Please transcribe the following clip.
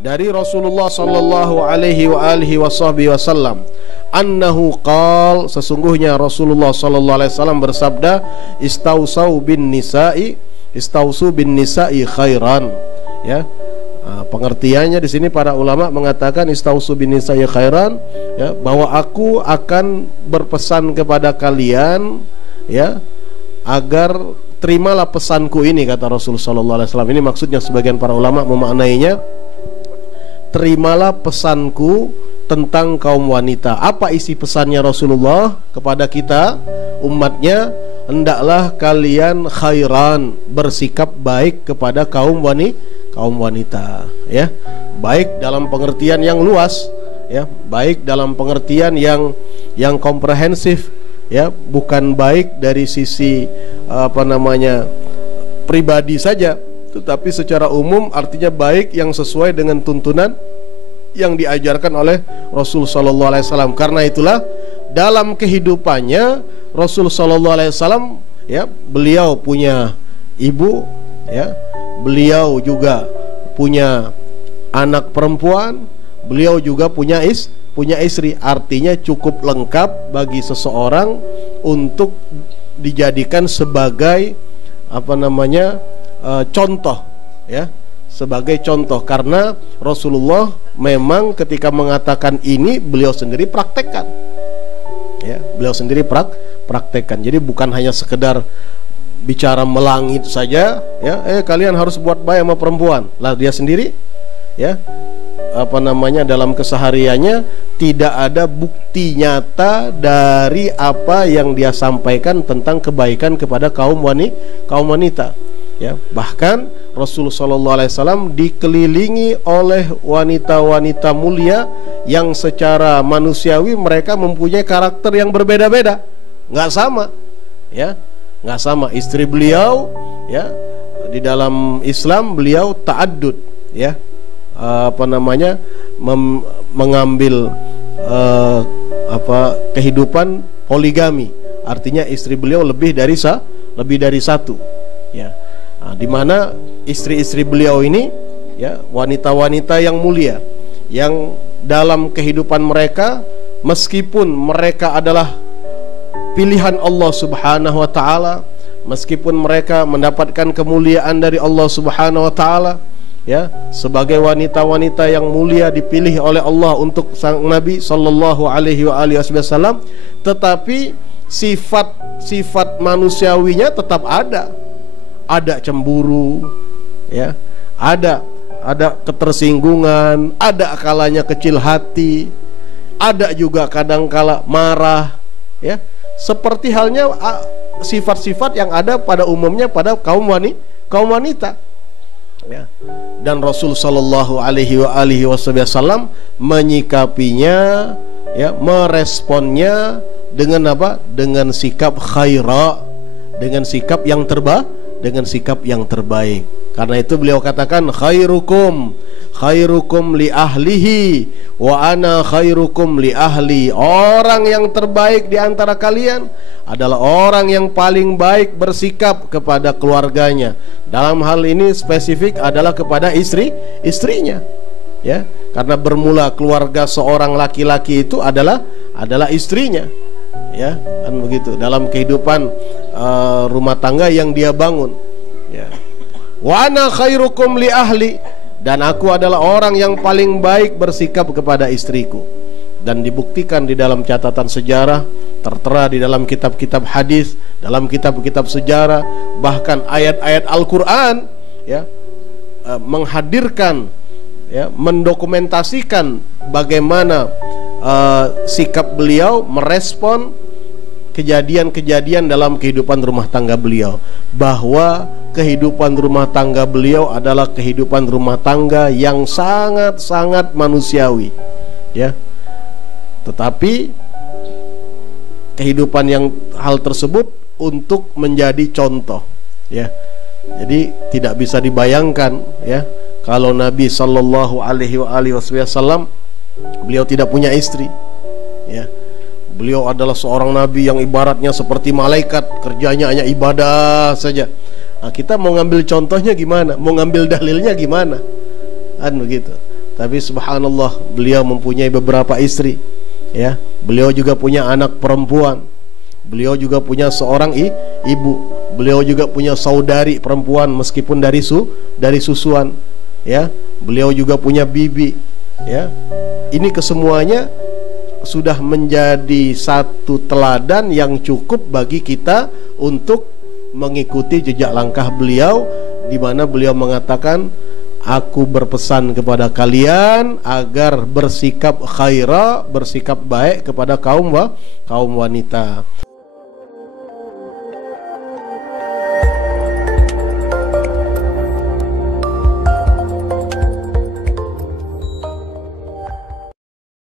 dari Rasulullah sallallahu alaihi wasallam, annahu qal, sesungguhnya Rasulullah sallallahu alaihi wasallam bersabda, istausu bin nisa'i khairan. Ya, pengertiannya di sini para ulama mengatakan istausu bin nisa'i khairan, ya, bahwa aku akan berpesan kepada kalian, ya, agar terimalah pesanku ini, kata Rasul sallallahu alaihi wasallam. Ini maksudnya sebagian para ulama memaknainya, terimalah pesanku tentang kaum wanita. Apa isi pesannya Rasulullah kepada kita umatnya? Hendaklah kalian khairan, bersikap baik kepada kaum wanita, ya. Baik dalam pengertian yang luas, ya, baik dalam pengertian yang komprehensif, ya, bukan baik dari sisi pribadi saja, tetapi secara umum artinya baik yang sesuai dengan tuntunan yang diajarkan oleh Rasul sallallahu alaihi wasallam. Karena itulah dalam kehidupannya Rasul sallallahu alaihi wasallam, ya, beliau punya ibu, ya, beliau juga punya anak perempuan, beliau juga punya istri. Artinya cukup lengkap bagi seseorang untuk dijadikan sebagai contoh, ya, sebagai contoh. Karena Rasulullah memang ketika mengatakan ini beliau sendiri praktekkan, ya, beliau sendiri praktekkan. Jadi bukan hanya sekedar bicara melangit saja, ya, kalian harus buat baik sama perempuan. Lah dia sendiri, ya, dalam kesehariannya tidak ada bukti nyata dari apa yang dia sampaikan tentang kebaikan kepada kaum wanita, ya. Bahkan Rasulullah sallallahu alaihi wasallam dikelilingi oleh wanita-wanita mulia yang secara manusiawi mereka mempunyai karakter yang berbeda-beda, nggak sama, ya, nggak sama. Istri beliau, ya, di dalam Islam beliau ta'addud, ya, mengambil kehidupan poligami, artinya istri beliau lebih dari satu, ya. Nah, di mana istri-istri beliau ini, ya, wanita-wanita yang mulia, yang dalam kehidupan mereka, meskipun mereka adalah pilihan Allah Subhanahu wa taala, meskipun mereka mendapatkan kemuliaan dari Allah Subhanahu wa taala, ya, sebagai wanita-wanita yang mulia dipilih oleh Allah untuk sang Nabi sallallahu alaihi wasallam, tetapi sifat manusiawinya tetap ada cemburu, ya, ada ketersinggungan, ada kalanya kecil hati, ada juga kadangkala marah, ya, seperti halnya sifat-sifat yang ada pada umumnya pada kaum wanita, ya. Dan Rasul sallallahu alaihi wasallam menyikapinya, ya, meresponnya dengan apa? Dengan sikap khaira, dengan sikap yang terbaik. Karena itu beliau katakan khairukum li ahlihi wa ana khairukum li ahli. Orang yang terbaik di antara kalian adalah orang yang paling baik bersikap kepada keluarganya. Dalam hal ini spesifik adalah kepada istrinya, ya. Karena bermula keluarga seorang laki-laki itu adalah istrinya, ya, kan begitu, dalam kehidupan rumah tangga yang dia bangun, ya. Wa ana khairukum li ahli, dan aku adalah orang yang paling baik bersikap kepada istriku. Dan dibuktikan di dalam catatan sejarah, tertera di dalam kitab-kitab hadis, dalam kitab-kitab sejarah, bahkan ayat-ayat Al-Quran, ya, menghadirkan, ya, mendokumentasikan bagaimana sikap beliau merespon kejadian-kejadian dalam kehidupan rumah tangga beliau, bahwa kehidupan rumah tangga beliau adalah kehidupan rumah tangga yang sangat-sangat manusiawi, ya. Tetapi kehidupan yang hal tersebut untuk menjadi contoh, ya. Jadi tidak bisa dibayangkan, ya, kalau Nabi sallallahu alaihi wasallam beliau tidak punya istri, ya. Beliau adalah seorang nabi yang ibaratnya seperti malaikat, kerjanya hanya ibadah saja. Nah, kita mau ngambil contohnya gimana? Mau ngambil dalilnya gimana? Kan begitu. tapi subhanallah beliau mempunyai beberapa istri, ya. Beliau juga punya anak perempuan. Beliau juga punya seorang ibu. Beliau juga punya saudari perempuan meskipun dari susuan, ya. Beliau juga punya bibi, ya. Ini kesemuanya sudah menjadi satu teladan yang cukup bagi kita untuk mengikuti jejak langkah beliau, di mana beliau mengatakan, aku berpesan kepada kalian agar bersikap khaira, bersikap baik kepada kaum wanita.